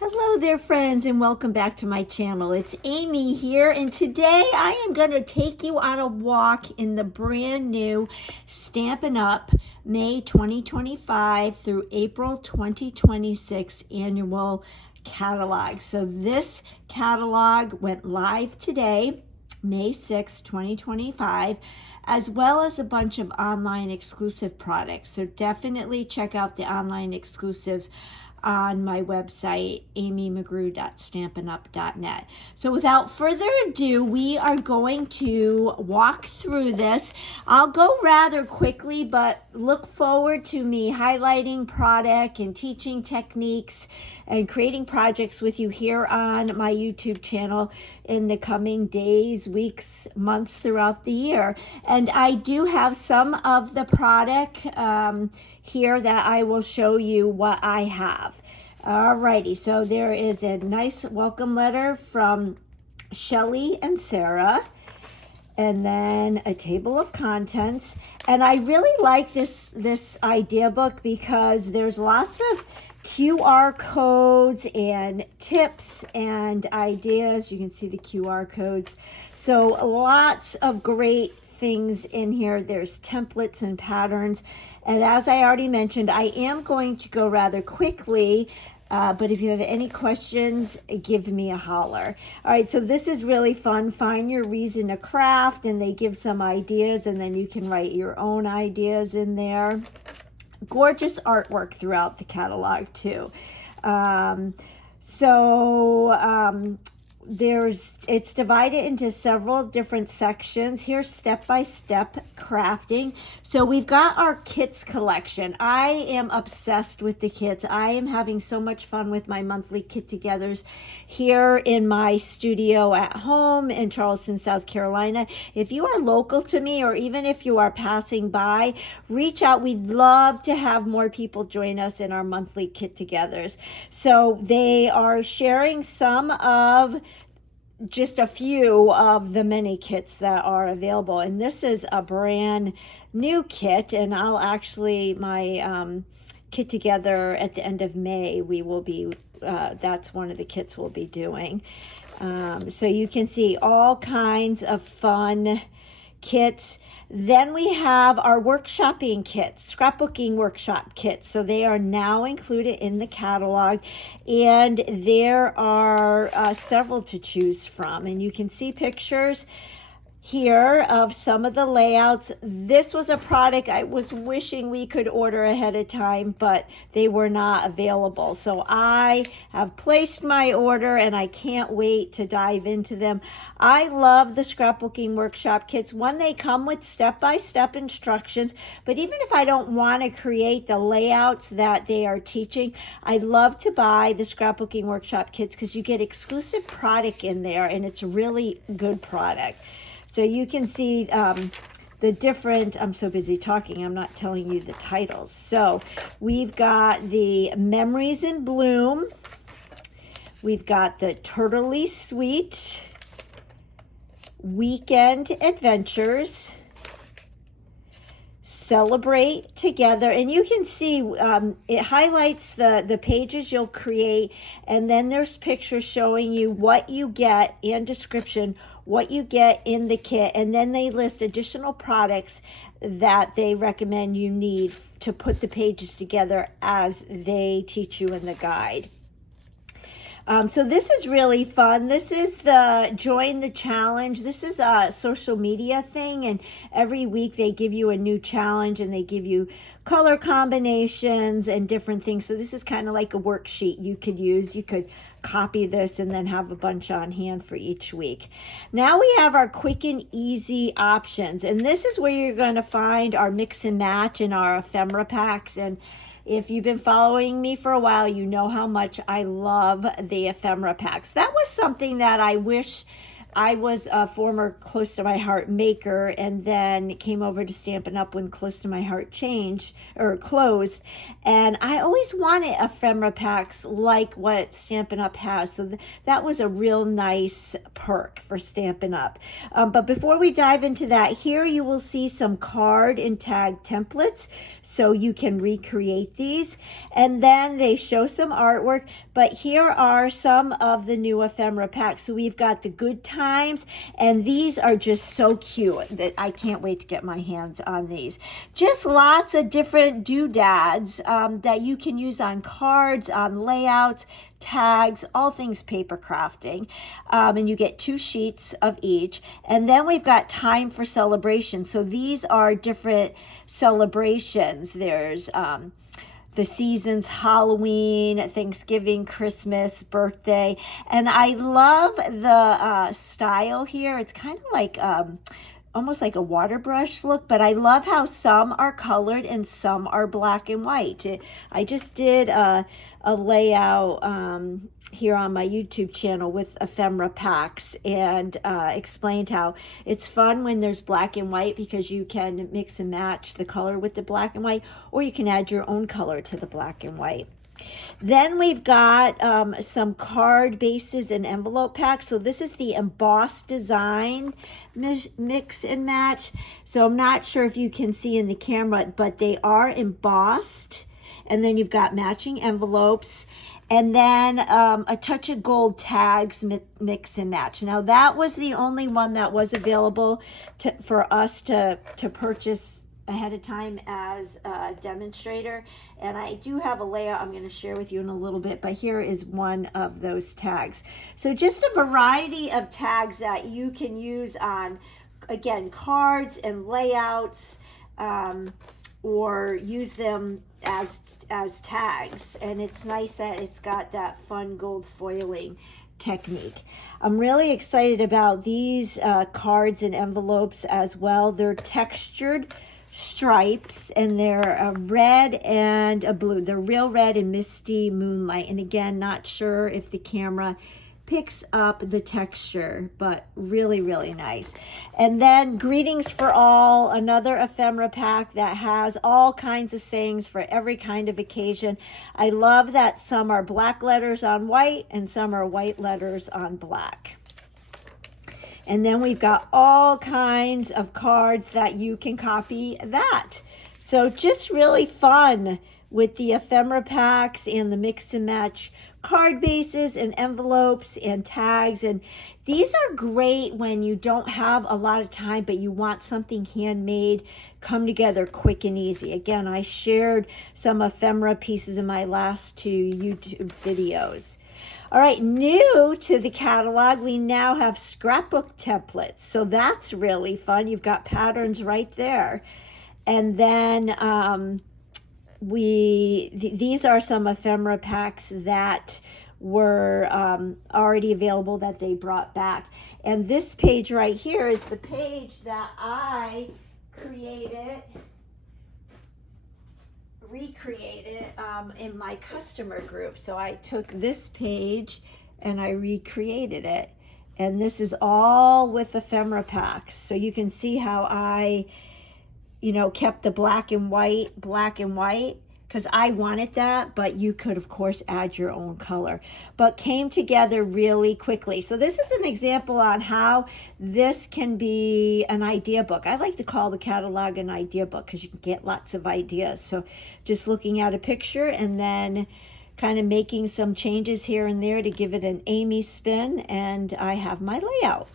Hello there, friends, and welcome back to my channel. It's Amy here, and today I am going to take you on a walk in the brand new Stampin' Up! May 2025 through April 2026 annual catalog. So this catalog went live today, May 6, 2025, as well as a bunch of online exclusive products. So definitely check out the online exclusives on my website, amymcgrew.stampinup.net. So without further ado, we are going to walk through this. I'll go rather quickly, but look forward to me highlighting product and teaching techniques and creating projects with you here on my YouTube channel in the coming days, weeks, months throughout the year. And I do have some of the product here that I will show you what I have. Alrighty, so there is a nice welcome letter from Shelly and Sarah, and then a table of contents. And I really like this idea book because there's lots of QR codes and tips and ideas. You can see the QR codes. So lots of great things in here. There's templates and patterns. And as I already mentioned, I am going to go rather quickly. But if you have any questions, give me a holler. All right, so this is really fun. Find your reason to craft, and they give some ideas, and then you can write your own ideas in there. Gorgeous artwork throughout the catalog, too. It's divided into several different sections. Here's step-by-step crafting. So we've got our kits collection. I am obsessed with the kits. I am having so much fun with my monthly kit-togethers here in my studio at home in Charleston, South Carolina. If you are local to me, or even if you are passing by, reach out. We'd love to have more people join us in our monthly kit-togethers. So they are sharing some of just a few of the many kits that are available, and this is a brand new kit, and I'll actually my kit together at the end of May, we will be that's one of the kits we'll be doing. So you can see all kinds of fun kits. Then we have our workshopping kits, scrapbooking workshop kits. So they are now included in the catalog, and there are several to choose from. And you can see pictures here of some of the layouts. This was a product I was wishing we could order ahead of time, but they were not available. So I have placed my order, and I can't wait to dive into them. I love the scrapbooking workshop kits. One, they come with step-by-step instructions, but even if I don't want to create the layouts that they are teaching, I love to buy the scrapbooking workshop kits because you get exclusive product in there, and it's a really good product. So you can see the different, I'm so busy talking, I'm not telling you the titles. So we've got the Memories in Bloom. We've got the Turtley Suite, Weekend Adventures, Celebrate Together. And you can see it highlights the pages you'll create, and then there's pictures showing you what you get and description, what you get in the kit, and then they list additional products that they recommend you need to put the pages together as they teach you in the guide. So this is really fun. This is the Join the Challenge. This is a social media thing, and every week they give you a new challenge, and they give you color combinations and different things. So this is kind of like a worksheet you could use. You could copy this and then have a bunch on hand for each week. Now we have our quick and easy options, and this is where you're going to find our mix and match and our ephemera packs. And if you've been following me for a while, you know how much I love the ephemera packs. That was something that I wish I was a former Close to My Heart maker, and then came over to Stampin' Up! When Close to My Heart changed or closed. And I always wanted ephemera packs like what Stampin' Up! Has. So that was a real nice perk for Stampin' Up! But before we dive into that, here you will see some card and tag templates so you can recreate these. And then they show some artwork, but here are some of the new ephemera packs. So we've got the Good Times, and these are just so cute that I can't wait to get my hands on these. Just lots of different doodads that you can use on cards, on layouts, tags, all things paper crafting. And you get 2 sheets of each. And then we've got Time for Celebration. So these are different celebrations. There's the seasons, Halloween, Thanksgiving, Christmas, birthday. And I love the style here. It's kind of like almost like a water brush look, but I love how some are colored and some are black and white. I just did a layout here on my YouTube channel with ephemera packs, and explained how it's fun when there's black and white because you can mix and match the color with the black and white, or you can add your own color to the black and white. Then we've got some card bases and envelope packs. So this is the embossed design mix and match. So I'm not sure if you can see in the camera, but they are embossed. And then you've got matching envelopes. And then a touch of gold tags mix and match. Now that was the only one that was available for us to purchase ahead of time as a demonstrator. And I do have a layout I'm going to share with you in a little bit, but here is one of those tags. So just a variety of tags that you can use on, again, cards and layouts, or use them as tags. And it's nice that it's got that fun gold foiling technique. I'm really excited about these cards and envelopes as well. They're textured stripes, and they're a red and a blue. They're real red and misty moonlight. And again, not sure if the camera picks up the texture, but really, really nice. And then Greetings for All, another ephemera pack that has all kinds of sayings for every kind of occasion. I love that some are black letters on white and some are white letters on black. And then we've got all kinds of cards that you can copy that. So just really fun with the ephemera packs and the mix and match card bases and envelopes and tags. And these are great when you don't have a lot of time, but you want something handmade, come together quick and easy. Again, I shared some ephemera pieces in my last 2 YouTube videos. All right, new to the catalog, we now have scrapbook templates. So that's really fun. You've got patterns right there. And then these are some ephemera packs that were already available that they brought back. And this page right here is the page that I recreated in my customer group. So I took this page and I recreated it. And this is all with ephemera packs. So you can see how I, kept the black and white, because I wanted that, but you could, of course, add your own color, but came together really quickly. So this is an example on how this can be an idea book. I like to call the catalog an idea book because you can get lots of ideas. So just looking at a picture and then kind of making some changes here and there to give it an Amy spin, and I have my layout.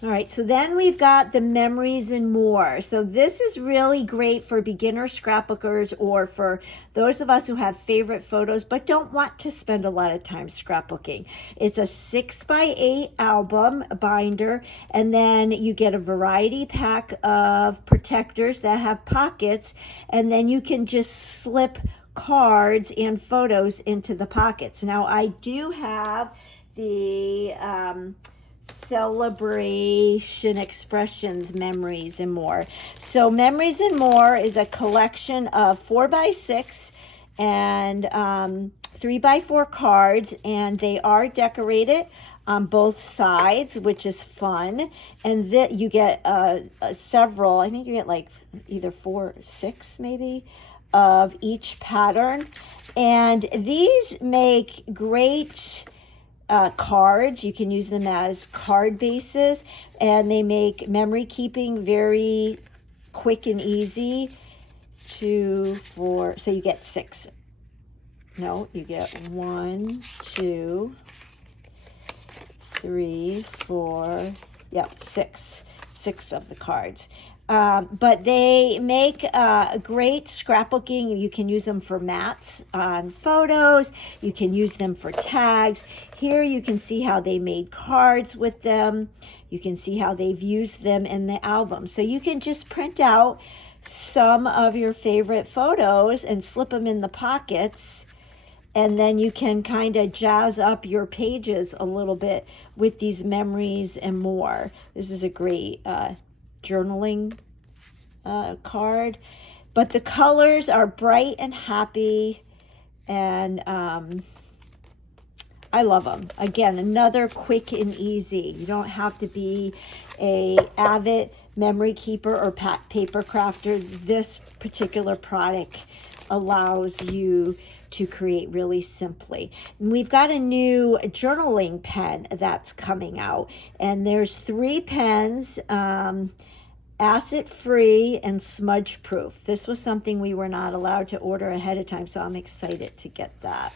All right, so then we've got the Memories and More. So this is really great for beginner scrapbookers or for those of us who have favorite photos but don't want to spend a lot of time scrapbooking. It's a 6x8 album binder, and then you get a variety pack of protectors that have pockets, and then you can just slip cards and photos into the pockets. Now I do have the Celebration Expressions Memories and More. So Memories and More is a collection of 4x6 and 3x4 cards, and they are decorated on both sides, which is fun. And that you get several, I think you get like either 4 or 6 maybe of each pattern. And these make great cards. You can use them as card bases, and they make memory keeping very quick and easy. 2, 4, so you get 6. No, you get 1, 2, 3, 4, yep, 6 of the cards. But they make great scrapbooking. You can use them for mats on photos. You can use them for tags. Here you can see how they made cards with them. You can see how they've used them in the album. So you can just print out some of your favorite photos and slip them in the pockets, and then you can kind of jazz up your pages a little bit with these memories and more. This is a great journaling card, but the colors are bright and happy, and I love them. Again, another quick and easy. You don't have to be a avid memory keeper or paper crafter. This particular product allows you to create really simply. And we've got a new journaling pen that's coming out, and there's 3 pens, acid-free and smudge-proof. This was something we were not allowed to order ahead of time, so I'm excited to get that.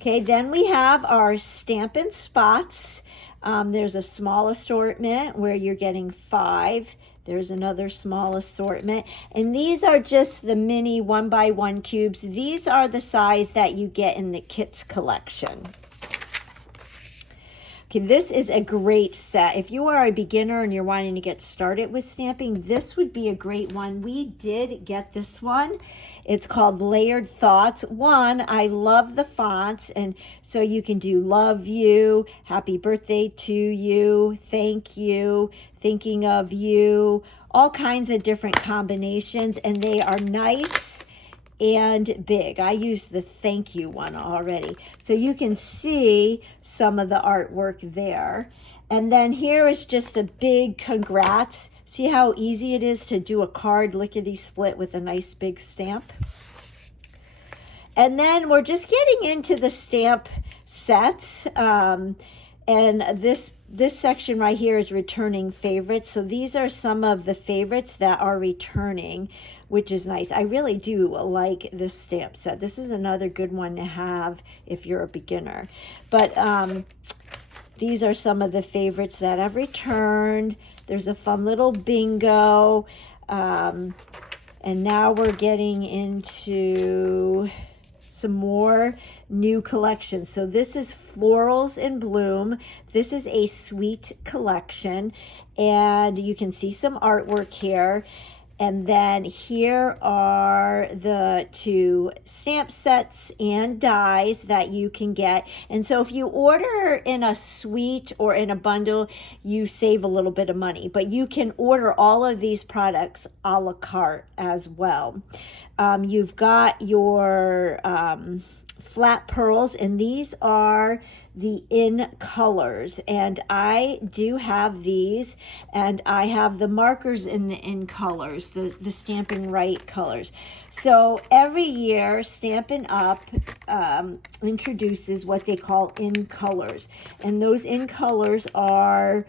Okay, then we have our Stampin' Spots. There's a small assortment where you're getting 5. There's another small assortment. And these are just the mini 1x1 cubes. These are the size that you get in the Kits collection. Okay, this is a great set. If you are a beginner and you're wanting to get started with stamping, this would be a great one. We did get this one. It's called Layered Thoughts. One, I love the fonts, and so you can do love you, happy birthday to you, thank you, thinking of you, all kinds of different combinations, and they are nice and big. I used the thank you one already. So you can see some of the artwork there. And then here is just a big congrats. See how easy it is to do a card lickety-split with a nice big stamp? And then we're just getting into the stamp sets. And this section right here is returning favorites. So these are some of the favorites that are returning, which is nice. I really do like this stamp set. This is another good one to have if you're a beginner. But these are some of the favorites that have returned. There's a fun little bingo. And now we're getting into some more new collections. So this is Florals in Bloom. This is a sweet collection, and you can see some artwork here. And then here are the 2 stamp sets and dies that you can get. And so if you order in a suite or in a bundle, you save a little bit of money. But you can order all of these products a la carte as well. You've got your flat pearls, and these are the in colors, and I do have these, and I have the markers in the in colors, the Stampin' Right colors. So every year Stampin' Up introduces what they call in colors, and those in colors are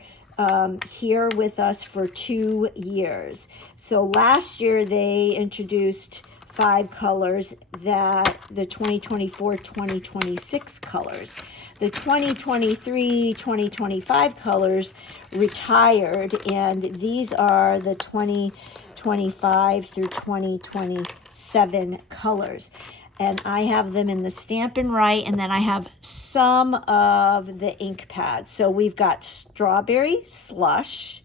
here with us for 2 years. So last year they introduced 5 colors, that the 2024-2026 colors. The 2023-2025 colors retired, and these are the 2025 through 2027 colors. And I have them in the Stampin' Right, and then I have some of the ink pads. So we've got Strawberry Slush,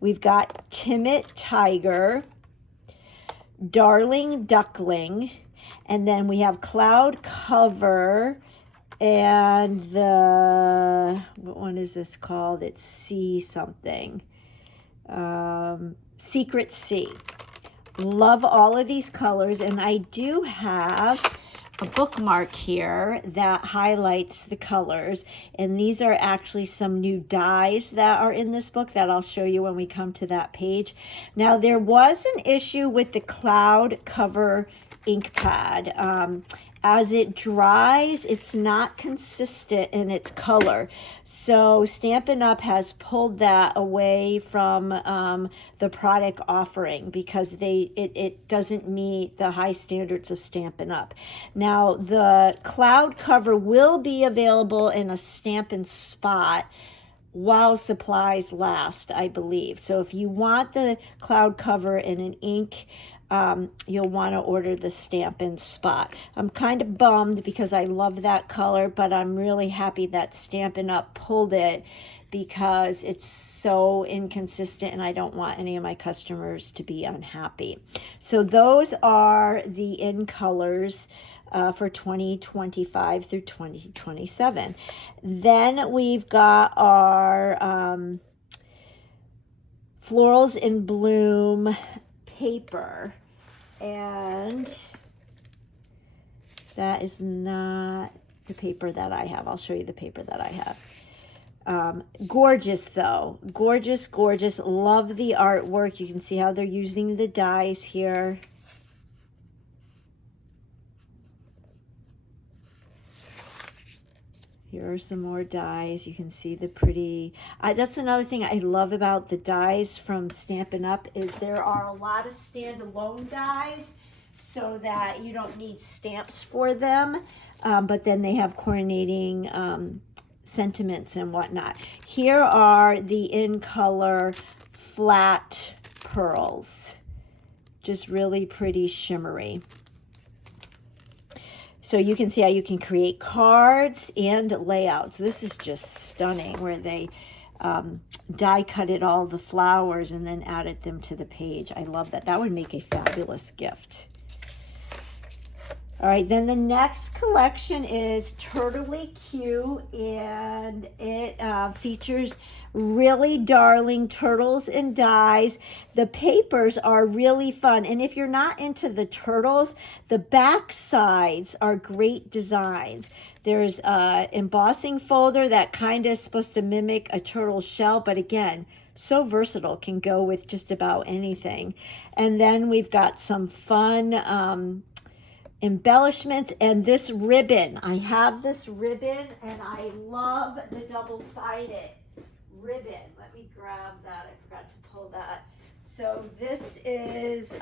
we've got Timid Tiger, Darling Duckling, and then we have Cloud Cover, and the, what one is this called? It's Sea something. Secret Sea. Love all of these colors, and I do have a bookmark here that highlights the colors, and these are actually some new dyes that are in this book that I'll show you when we come to that page. Now, there was an issue with the cloud cover ink pad. As it dries, it's not consistent in its color. So Stampin' Up! Has pulled that away from the product offering because it doesn't meet the high standards of Stampin' Up! Now, the cloud cover will be available in a Stampin' Spot while supplies last, I believe. So if you want the cloud cover in an ink, you'll want to order the Stampin' Spot. I'm kind of bummed because I love that color, but I'm really happy that Stampin' Up! Pulled it because it's so inconsistent and I don't want any of my customers to be unhappy. So those are the in colors for 2025 through 2027. Then we've got our Florals in Bloom paper, and that is not the paper that I have. I'll show you the paper that I have. Gorgeous though, gorgeous, gorgeous. Love the artwork. You can see how they're using the dies here. Here are some more dies. You can see the pretty, that's another thing I love about the dies from Stampin' Up! Is there are a lot of standalone dies so that you don't need stamps for them, but then they have coordinating sentiments and whatnot. Here are the in color flat pearls, just really pretty shimmery. So you can see how you can create cards and layouts. This is just stunning where they die cutted all the flowers and then added them to the page. I love that. That would make a fabulous gift. All right, then the next collection is Turtley Q, and it features really darling turtles and dies. The papers are really fun, and if you're not into the turtles, the back sides are great designs. There's an embossing folder that kind of is supposed to mimic a turtle shell, but again, so versatile, can go with just about anything. And then we've got some fun embellishments, and this ribbon. I have this ribbon and I love the double-sided ribbon. Let me grab that. I forgot to pull that. So this is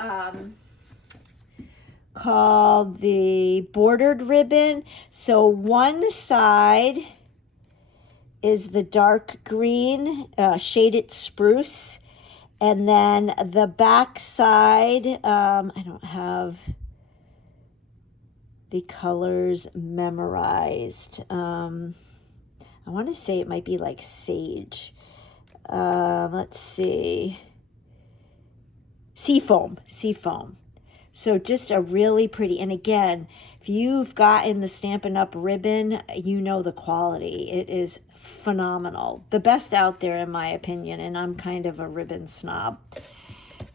called the bordered ribbon. So one side is the dark green shaded spruce, and then the back side, I don't have the colors memorized. I want to say it might be like sage. Let's see. Seafoam. So just a really pretty, and again, if you've gotten the Stampin' Up! Ribbon, you know the quality. It is phenomenal. The best out there in my opinion, and I'm kind of a ribbon snob.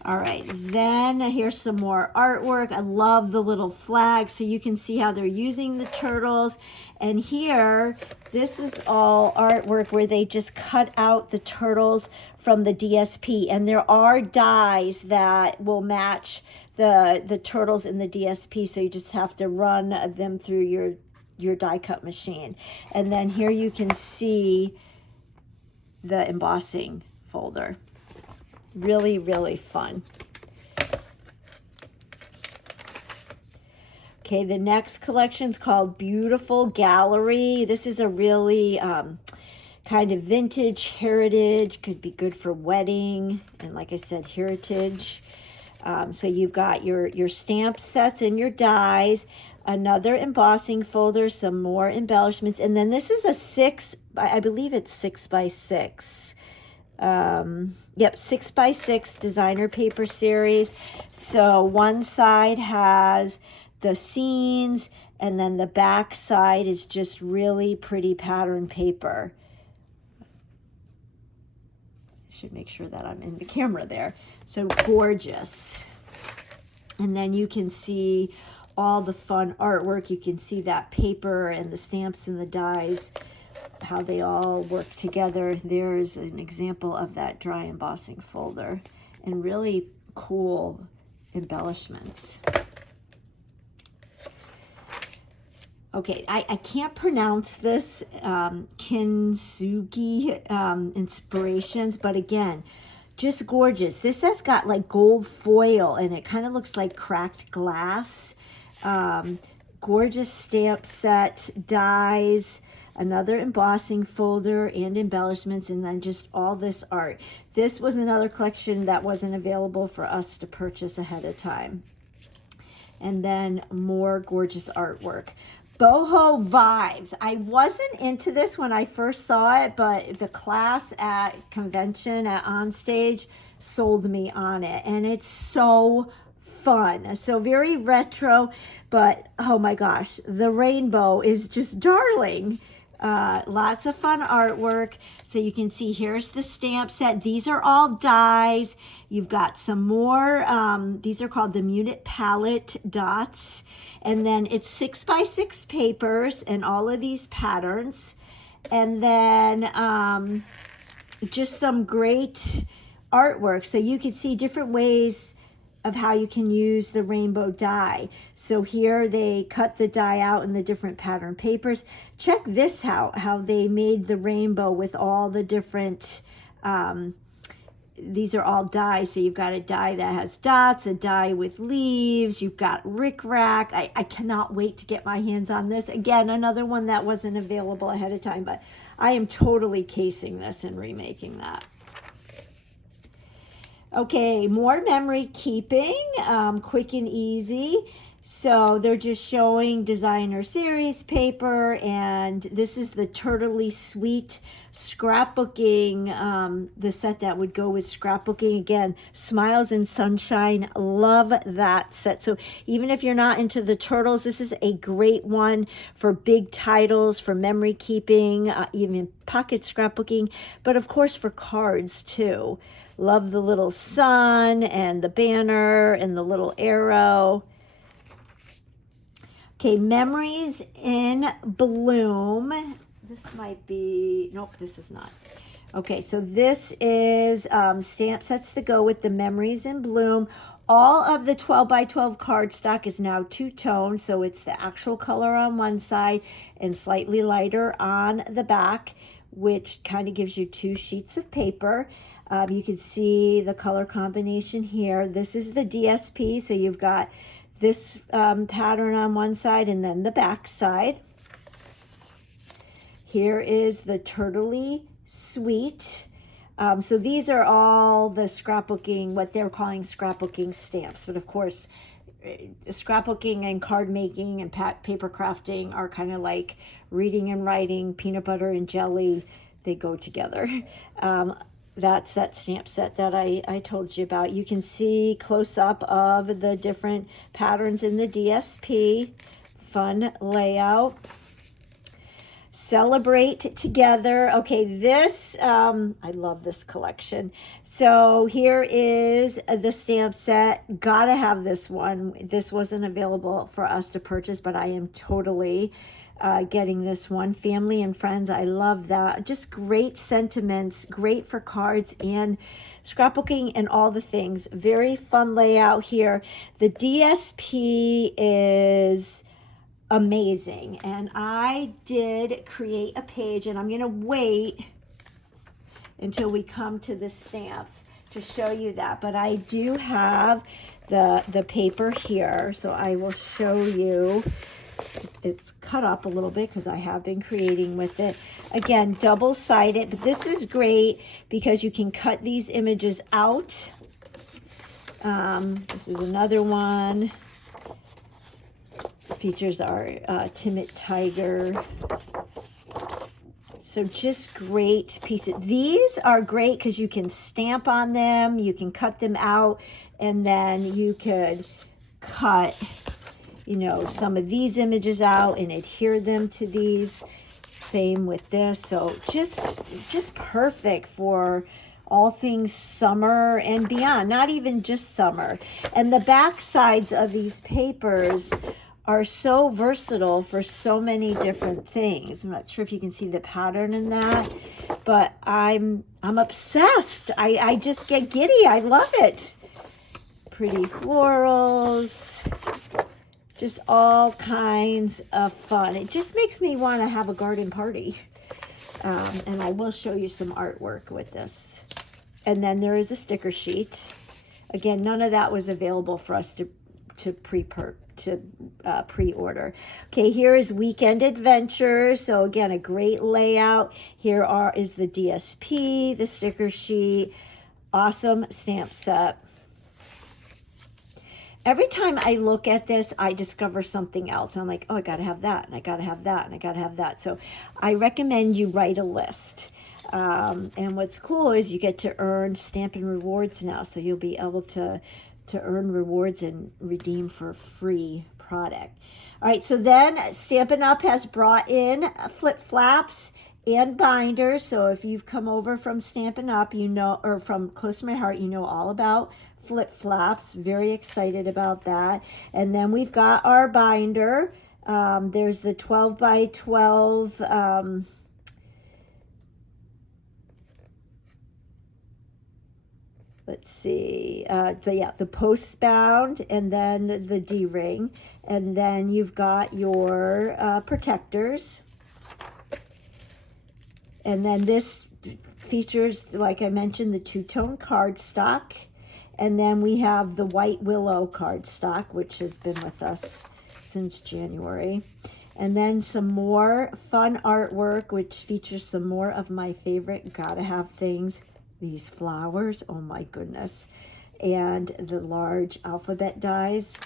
All right, then here's some more artwork. I love the little flag, so you can see how they're using the turtles. And here, this is all artwork where they just cut out the turtles from the DSP. And there are dies that will match the turtles in the DSP, so you just have to run them through your die cut machine. And then here you can see the embossing folder. Really, really fun. Okay, the next collection is called Beautiful Gallery. This is a really kind of vintage heritage. Could be good for wedding, and like I said, heritage. So you've got your stamp sets and your dies, another embossing folder, some more embellishments, and then this is a I believe it's 6x6. Yep, 6x6 designer paper series. So one side has the scenes, and then the back side is just really pretty pattern paper. I should make sure that I'm in the camera there. So gorgeous. And then you can see all the fun artwork. You can see that paper and the stamps and the dies, how they all work together. There's an example of that dry embossing folder, and really cool embellishments. Okay, I can't pronounce this, Kintsugi Inspirations, but again, just gorgeous. This has got like gold foil and it kind of looks like cracked glass. Gorgeous stamp set, dies, another embossing folder and embellishments, and then just all this art. This was another collection that wasn't available for us to purchase ahead of time. And then more gorgeous artwork. Boho Vibes. I wasn't into this when I first saw it, but the class at convention at Onstage sold me on it, and it's so fun. So very retro, but oh my gosh, the rainbow is just darling. Lots of fun artwork. So you can see here's the stamp set. These are all dies. You've got some more. These are called the Munit palette dots. And then it's 6x6 papers and all of these patterns. And then just some great artwork. So you can see different ways of how you can use the rainbow die. So here they cut the die out in the different pattern papers. Check this out, how they made the rainbow with all the different, these are all dies. So you've got a die that has dots, a die with leaves, you've got rickrack. I cannot wait to get my hands on this. Again, another one that wasn't available ahead of time, but I am totally casing this and remaking that. Okay, more memory keeping, quick and easy. So they're just showing designer series paper, and this is the Turtley Sweet scrapbooking, the set that would go with scrapbooking. Again, Smiles and Sunshine, love that set. So even if you're not into the turtles, this is a great one for big titles, for memory keeping, even pocket scrapbooking, but of course for cards too. Love the little sun and the banner and the little arrow. Okay, Memories in Bloom. This might be, nope, this is not. Okay, so this is stamp sets to go with the Memories in Bloom. All of the 12x12 cardstock is now two-tone, so it's the actual color on one side and slightly lighter on the back, which kind of gives you two sheets of paper. You can see the color combination here. This is the DSP, so you've got this pattern on one side and then the back side. Here is the Turtley Sweet. So these are all the scrapbooking, what they're calling scrapbooking stamps. But of course, scrapbooking and card making and paper crafting are kind of like reading and writing, peanut butter and jelly. They go together. That's that stamp set that I told you about. You can see close up of the different patterns in the DSP. Fun layout. Celebrate Together. Okay, this, I love this collection. So here is the stamp set. Gotta have this one. This wasn't available for us to purchase, but I am totally getting this one. Family and Friends, I love that. Just great sentiments, great for cards and scrapbooking and all the things. Very fun layout here. The DSP is amazing, and I did create a page, and I'm gonna wait until we come to the stamps to show you that, but I do have the paper here, so I will show you. It's cut up a little bit because I have been creating with it. Again, double-sided, but this is great because you can cut these images out. This is another one. Features our timid tiger. So just great pieces. These are great because you can stamp on them, you can cut them out, and then you could cut, you know, some of these images out and adhere them to these. Same with this. So just perfect for all things summer and beyond, not even just summer. And the back sides of these papers are so versatile for so many different things. I'm not sure if you can see the pattern in that, but I'm obsessed. I just get giddy. I love it. Pretty florals, just all kinds of fun. It just makes me want to have a garden party. And I will show you some artwork with this. And then there is a sticker sheet. Again, none of that was available for us to pre-order. Okay, here is Weekend Adventures. So again, a great layout. Here is the DSP, the sticker sheet, awesome stamp set. Every time I look at this, I discover something else. I'm like, oh, I got to have that, and I got to have that, and I got to have that. So I recommend you write a list. And what's cool is you get to earn Stampin' Rewards now. So you'll be able to earn rewards and redeem for free product. All right, so then Stampin' Up! Has brought in flip flaps and binders. So if you've come over from Stampin' Up, you know, or from Close to My Heart, you know all about flip flaps. Very excited about that. And then we've got our binder. There's the 12 by 12 let's see, the post bound, and then the D-ring, and then you've got your protectors, and then this features, like I mentioned, the two-tone cardstock, and then we have the White Willow cardstock, which has been with us since January, and then some more fun artwork, which features some more of my favorite gotta have things. These flowers, oh my goodness, and the large alphabet dies.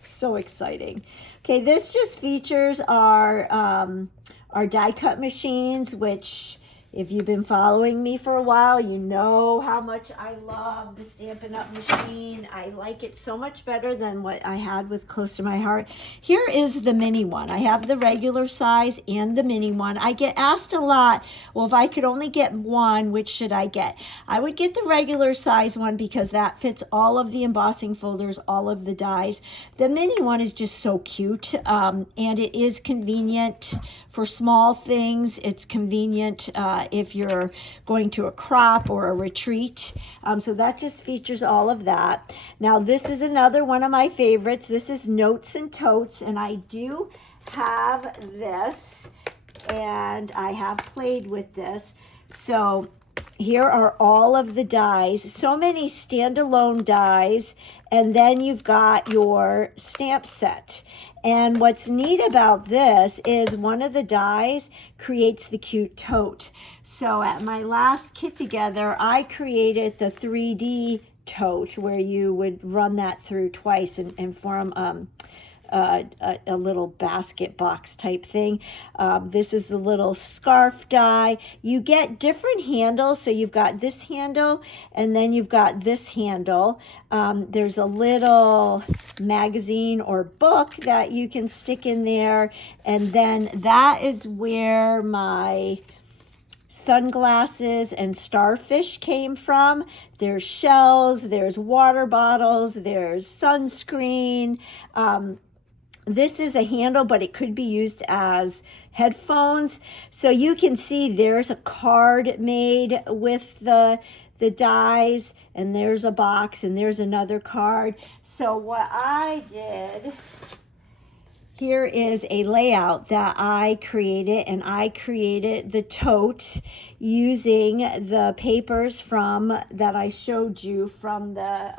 So exciting. Okay, this just features our die cut machines, which if you've been following me for a while, you know how much I love the Stampin' Up! Machine. I like it so much better than what I had with Close to My Heart. Here is the mini one. I have the regular size and the mini one. I get asked a lot, well, if I could only get one, which should I get? I would get the regular size one because that fits all of the embossing folders, all of the dies. The mini one is just so cute, and it is convenient for small things. It's convenient if you're going to a crop or a retreat. So that just features all of that. Now this is another one of my favorites. This is Notes and Totes, and I do have this, and I have played with this. So here are all of the dies, so many standalone dies, and then you've got your stamp set. And what's neat about this is one of the dies creates the cute tote. So at my last Kit Together, I created the 3D tote where you would run that through twice and form a little basket box type thing. This is the little scarf die. You get different handles. So you've got this handle and then you've got this handle. There's a little magazine or book that you can stick in there. And then that is where my sunglasses and starfish came from. There's shells, there's water bottles, there's sunscreen. This is a handle, but it could be used as headphones. So you can see there's a card made with the dies, and there's a box, and there's another card. So what I did, here is a layout that I created, and I created the tote using the papers that I showed you from the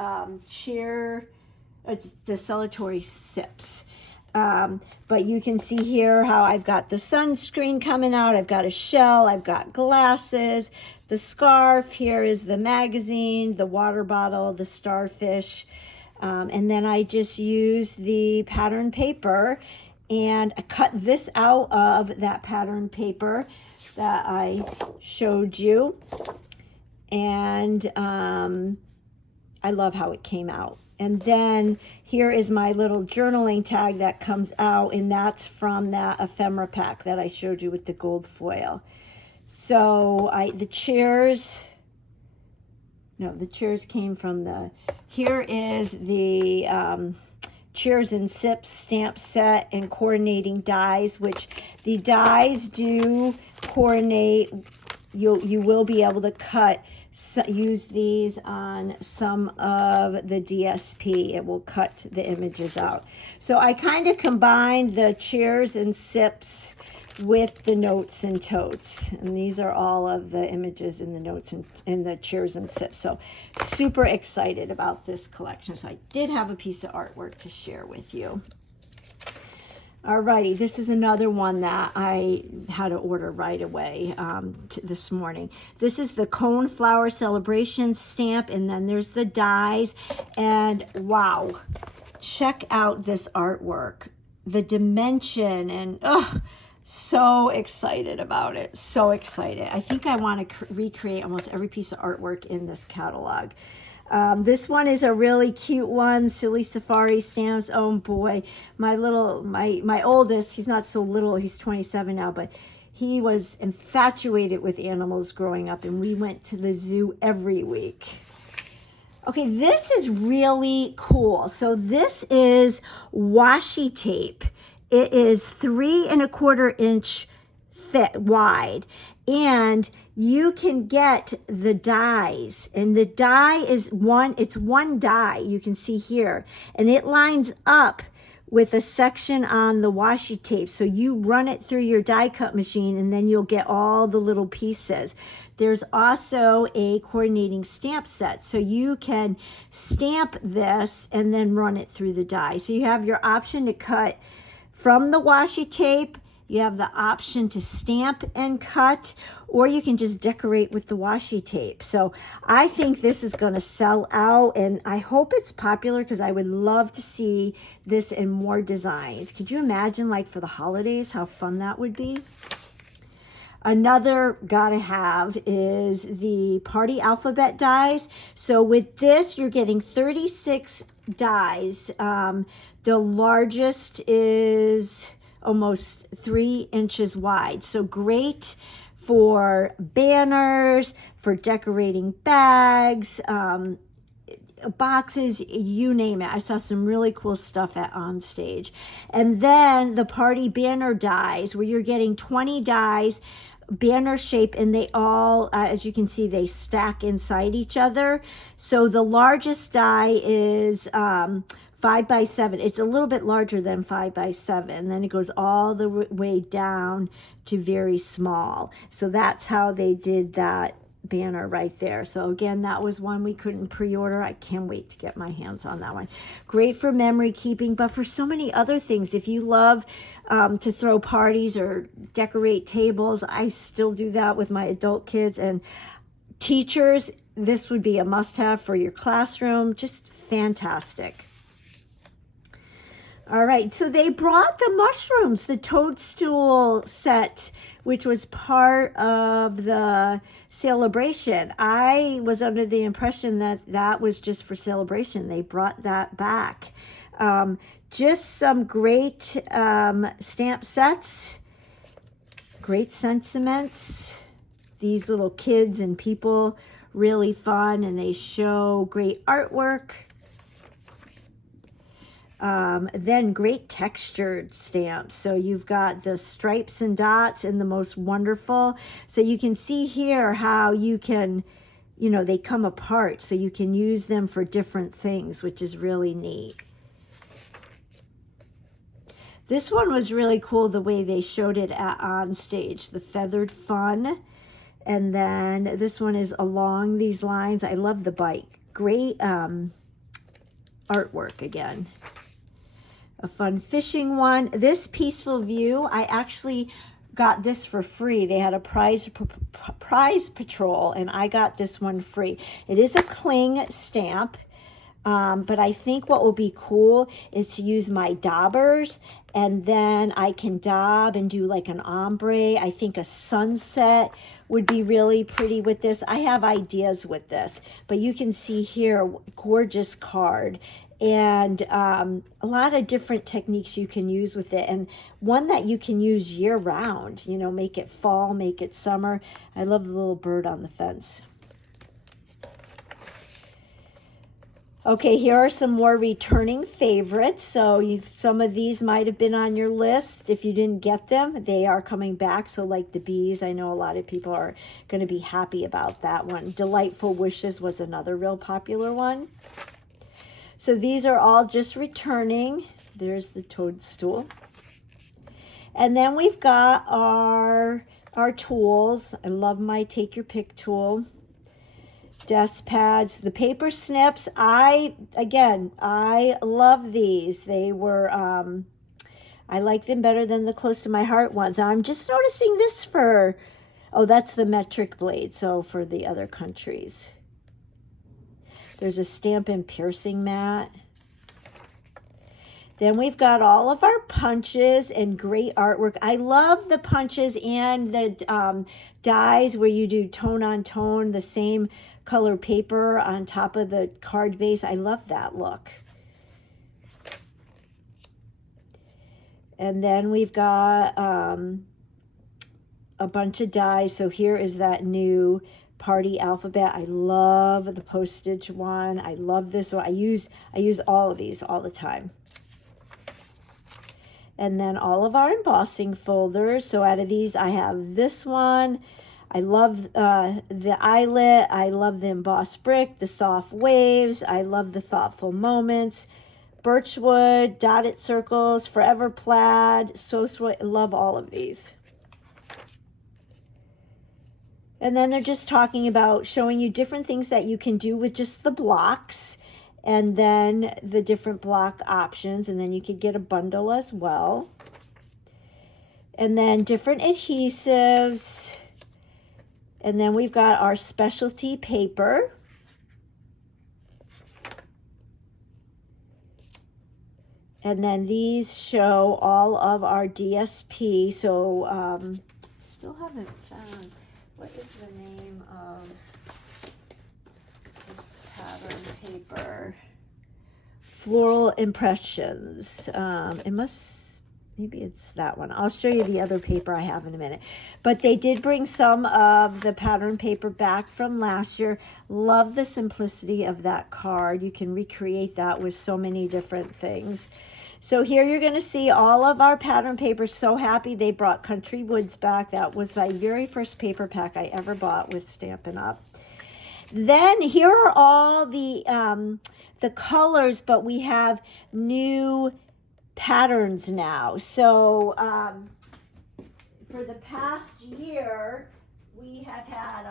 the Celebratory Sips. But you can see here how I've got the sunscreen coming out. I've got a shell. I've got glasses. The scarf. Here is the magazine, the water bottle, the starfish. And then I just use the pattern paper and I cut this out of that pattern paper that I showed you. And I love how it came out. And then here is my little journaling tag that comes out, and that's from that ephemera pack that I showed you with the gold foil. So the chairs No, the cheers came from the, here is the Cheers and Sips stamp set and coordinating dies, which the dies do coordinate. You will be able to use these on some of the DSP. It will cut the images out. So I kind of combined the Cheers and Sips with the Notes and Totes, and these are all of the images in the Notes and in the Cheers and Sips. So super excited about this collection. So I did have a piece of artwork to share with you. Alrighty, this is another one that I had to order right away this morning. This is the Cone Flower Celebration stamp, and then there's the dies. And wow, check out this artwork. The dimension, and so excited about it. So excited. I think I want to recreate almost every piece of artwork in this catalog. This one is a really cute one, Silly Safari stamps. Oh boy, my oldest, he's not so little, he's 27 now, but he was infatuated with animals growing up, and we went to the zoo every week. Okay, this is really cool. So this is washi tape. It is 3 1/4 inch thick, wide, and you can get the dies, and the die is it's one die you can see here, and it lines up with a section on the washi tape. So you run it through your die cut machine, and then you'll get all the little pieces. There's also a coordinating stamp set, so you can stamp this and then run it through the die. So you have your option to cut from the washi tape. You have the option to stamp and cut, or you can just decorate with the washi tape. So I think this is going to sell out, and I hope it's popular because I would love to see this in more designs. Could you imagine, like, for the holidays, how fun that would be? Another gotta have is the Party Alphabet dies. So with this, you're getting 36 dies. The largest is almost 3 inches wide. So great for banners, for decorating bags, boxes, you name it. I saw some really cool stuff at OnStage. And then the Party Banner dies, where you're getting 20 dies, banner shape, and they all, as you can see, they stack inside each other. So the largest die is 5 by 7. It's a little bit larger than 5 by 7. Then it goes all the way down to very small. So that's how they did that banner right there. So again, that was one we couldn't pre-order. I can't wait to get my hands on that one. Great for memory keeping, but for so many other things. If you love to throw parties or decorate tables, I still do that with my adult kids and teachers. This would be a must-have for your classroom. Just fantastic. All right, so they brought the mushrooms, the toadstool set, which was part of the celebration. I was under the impression that that was just for celebration. They brought that back. Just some great stamp sets, great sentiments. These little kids and people, really fun, and they show great artwork. Then great textured stamps. So you've got the stripes and dots and the most wonderful. So you can see here how you can, you know, they come apart. So you can use them for different things, which is really neat. This one was really cool, the way they showed it at OnStage, the Feathered Fun. And then this one is along these lines. I love the bike. Great artwork again. A fun fishing one. This Peaceful View, I actually got this for free. They had a prize patrol, and I got this one free. It is a cling stamp, but I think what will be cool is to use my daubers, and then I can daub and do like an ombre. I think a sunset would be really pretty with this. I have ideas with this, but you can see here, gorgeous card. And a lot of different techniques you can use with it, and one that you can use year round, you know, make it fall, make it summer. I love the little bird on the fence. Okay, here are some more returning favorites. So some of these might have been on your list. If you didn't get them, they are coming back. So like the bees, I know a lot of people are going to be happy about that one. Delightful Wishes was another real popular one. So these are all just returning. There's the toadstool. And then we've got our tools. I love my Take Your Pick tool. Desk pads, the paper snips. I love these. They were, I like them better than the Close to My Heart ones. I'm just noticing this for, oh, that's the metric blade. So for the other countries. There's a Stampin' Piercing mat. Then we've got all of our punches and great artwork. I love the punches and the dies where you do tone on tone, the same color paper on top of the card base. I love that look. And then we've got a bunch of dies. So here is that new Party Alphabet. I love the postage one. I love this one. I use all of these all the time. And then all of our embossing folders. So out of these, I have this one. I love the eyelet. I love the embossed brick, the soft waves. I love the thoughtful moments. Birchwood, dotted circles, forever plaid, so sweet. I love all of these. And then they're just talking about showing you different things that you can do with just the blocks. And then the different block options. And then you could get a bundle as well. And then different adhesives. And then we've got our specialty paper. And then these show all of our DSP. So still haven't found, what is the name of this pattern paper? Floral Impressions. It must, maybe it's that one. I'll show you the other paper I have in a minute. But they did bring some of the pattern paper back from last year. Love the simplicity of that card. You can recreate that with so many different things. So here you're going to see all of our pattern paper. So happy they brought Country Woods back. That was my very first paper pack I ever bought with Stampin' Up. Then here are all the colors, but we have new patterns now. So for the past year, we have had,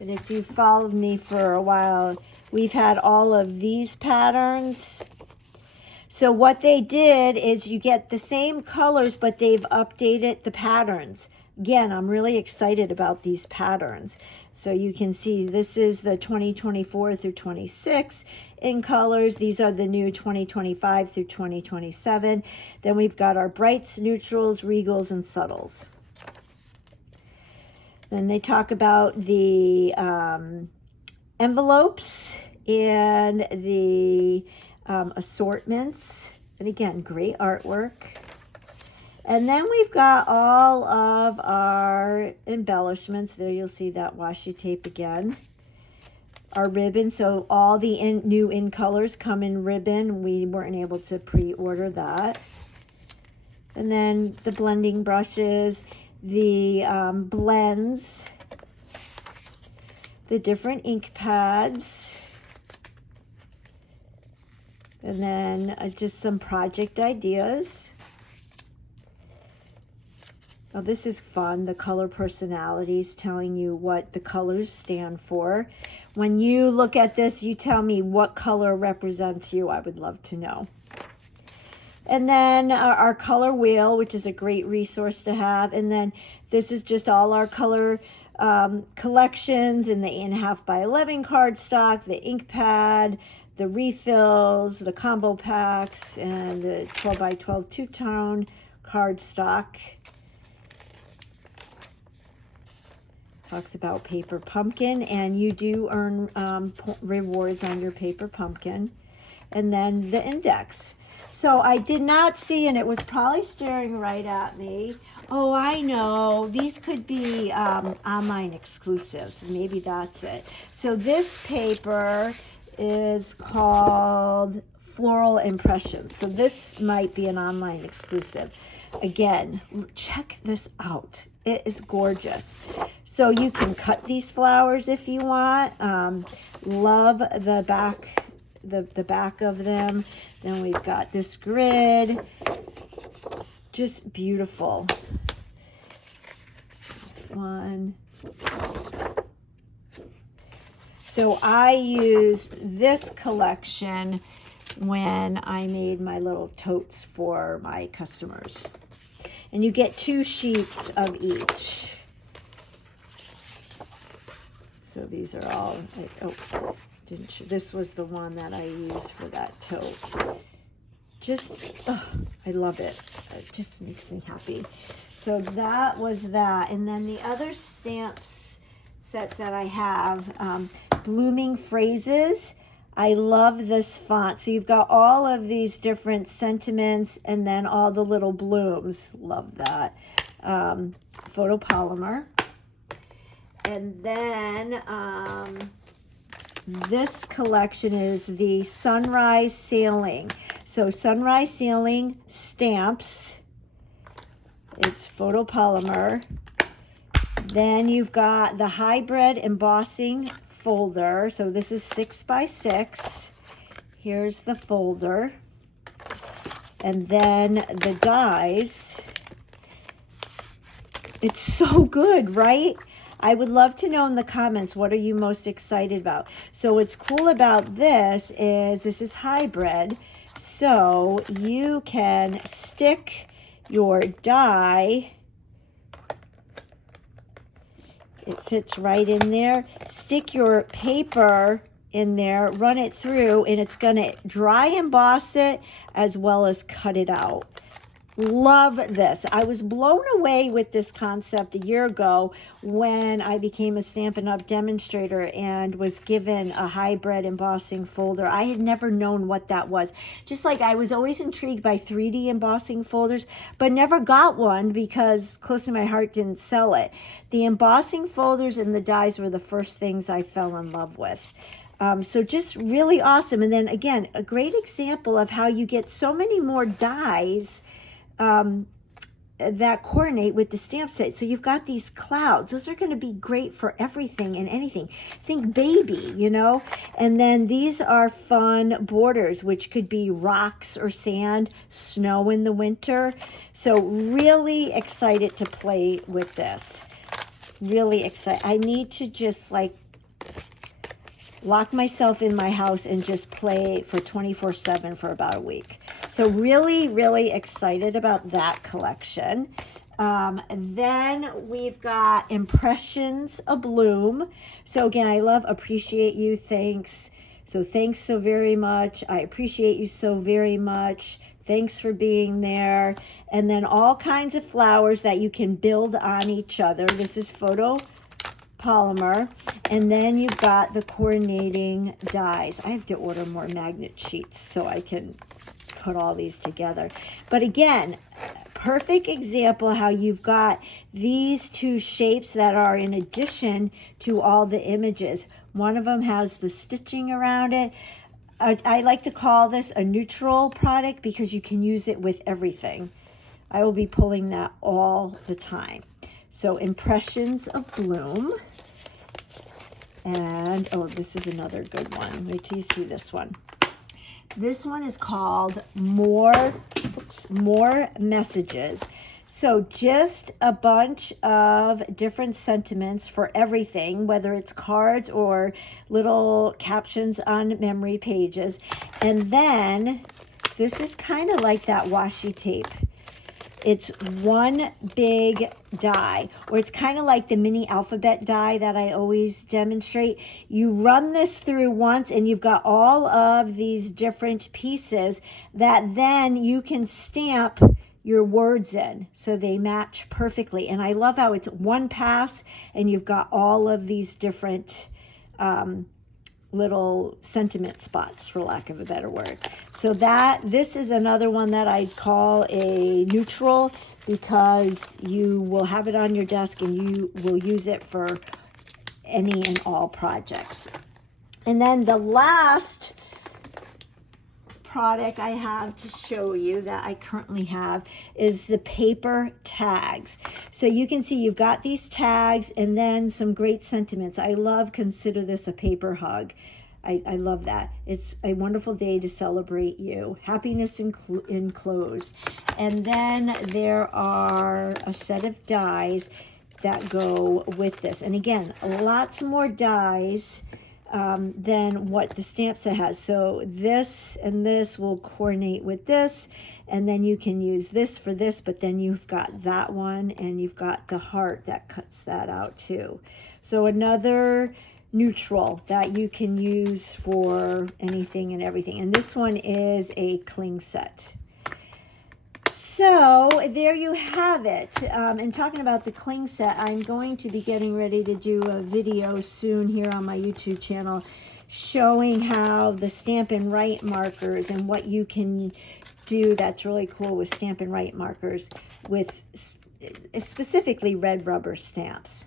and if you followed me for a while, we've had all of these patterns. So what they did is you get the same colors, but they've updated the patterns. Again, I'm really excited about these patterns. So you can see this is the 2024 through 26 in colors. These are the new 2025 through 2027. Then we've got our brights, neutrals, regals, and subtles. Then they talk about the envelopes and the assortments. And again, great artwork. And then we've got all of our embellishments. There you'll see that washi tape again. Our ribbon, so all the new in colors come in ribbon. We weren't able to pre-order that. And then the blending brushes, the blends, the different ink pads, and then just some project ideas. Oh, this is fun. The color personalities telling you what the colors stand for. When you look at this, you tell me what color represents you. I would love to know. And then our color wheel, which is a great resource to have. And then this is just all our color collections in the 8.5 by 11 cardstock, the ink pad, the refills, the combo packs, and the 12 by 12 two-tone cardstock. Talks about paper pumpkin, and you do earn rewards on your paper pumpkin. And then the index. So I did not see, and it was probably staring right at me. Oh, I know. These could be online exclusives. Maybe that's it. So this paper is called Floral Impressions. So this might be an online exclusive. Again, check this out. It is gorgeous. So you can cut these flowers if you want. Love the back, the back of them. Then we've got this grid. Just beautiful. This one. So I used this collection when I made my little totes for my customers. And you get 2 sheets of each. So these are all, oh, this was the one that I used for that tote. Just, oh, I love it. It just makes me happy. So that was that. And then the other stamps sets that I have, Blooming Phrases. I love this font. So you've got all of these different sentiments and then all the little blooms. Love that. Photopolymer. And then this collection is the Sunrise Sailing. So Sunrise Sailing stamps. It's photopolymer. Then you've got the hybrid embossing folder. So this is 6x6. Here's the folder. And then the dies. It's so good, right? I would love to know in the comments, what are you most excited about? So what's cool about this is hybrid. So you can stick your die. It fits right in there. Stick your paper in there, run it through, and it's going to dry emboss it as well as cut it out. Love this. I was blown away with this concept a year ago when I became a Stampin' Up! Demonstrator and was given a hybrid embossing folder. I had never known what that was. Just like I was always intrigued by 3D embossing folders, but never got one because close to my heart didn't sell it. The embossing folders and the dies were the first things I fell in love with. So just really awesome. And then again, a great example of how you get so many more dies that coordinate with the stamp set. So you've got these clouds. Those are going to be great for everything and anything. Think baby, you know. And then these are fun borders, which could be rocks or sand, snow in the winter. So really excited to play with this. Really excited. I need to just like lock myself in my house and just play for 24/7 for about a week. So really, really excited about that collection. Then we've got Impressions A Bloom. So again, I love appreciate you, thanks. So thanks so very much. I appreciate you so very much. Thanks for being there. And then all kinds of flowers that you can build on each other. This is photopolymer. And then you've got the coordinating dies. I have to order more magnet sheets so I can put all these together. But again, perfect example how you've got these 2 shapes that are in addition to all the images. One of them has the stitching around it. I like to call this a neutral product because you can use it with everything. I will be pulling that all the time. So Impressions of Bloom. And, oh, this is another good one. Wait till you see this one. This one is called More Messages. So just a bunch of different sentiments for everything, whether it's cards or little captions on memory pages. And then this is kind of like that washi tape. It's one big die, or it's kind of like the mini alphabet die that I always demonstrate. You run this through once and you've got all of these different pieces that then you can stamp your words in so they match perfectly. And I love how it's one pass and you've got all of these different little sentiment spots, for lack of a better word. So this is another one that I'd call a neutral, because you will have it on your desk and you will use it for any and all projects. And then the last product I have to show you that I currently have is the paper tags. So you can see you've got these tags and then some great sentiments. I love "Consider this a paper hug." I love that. It's a wonderful day to celebrate you. Happiness enclosed. And then there are a set of dies that go with this. And again, lots more dies than what the stamp set has. So this and this will coordinate with this, and then you can use this for this, but then you've got that one, and you've got the heart that cuts that out too. So another neutral that you can use for anything and everything. And this one is a cling set. So there you have it. And talking about the cling set, I'm going to be getting ready to do a video soon here on my YouTube channel showing how the Stampin' Write markers and what you can do that's really cool with Stampin' Write markers with specifically red rubber stamps.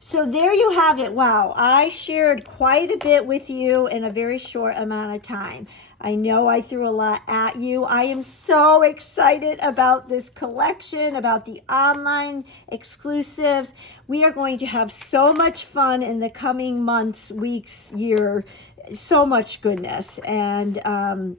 So there you have it. Wow, I shared quite a bit with you in a very short amount of time. I know I threw a lot at you. I am so excited about this collection, about the online exclusives. We are going to have so much fun in the coming months, weeks, year, so much goodness. And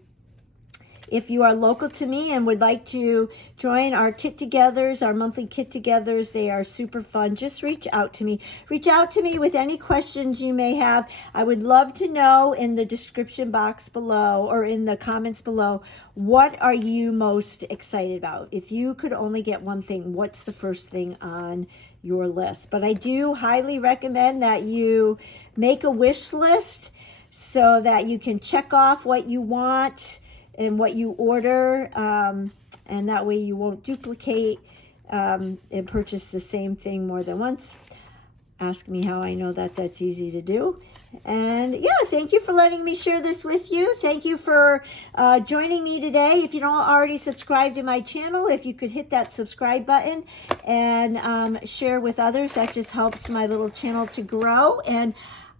if you are local to me and would like to join our Kit-togethers, our monthly Kit-togethers, they are super fun. Just reach out to me. Reach out to me with any questions you may have. I would love to know in the description box below or in the comments below, what are you most excited about? If you could only get one thing, what's the first thing on your list? But I do highly recommend that you make a wish list so that you can check off what you want and what you order, and that way you won't duplicate and purchase the same thing more than once. Ask me how I know that that's easy to do. And yeah, thank you for letting me share this with you. Thank you for joining me today. If you don't already subscribe to my channel, if you could hit that subscribe button and share with others, that just helps my little channel to grow. And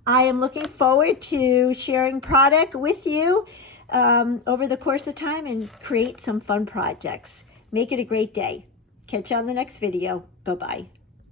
I am looking forward to sharing product with you over the course of time and create some fun projects. Make it a great day. Catch you on the next video. Bye-bye.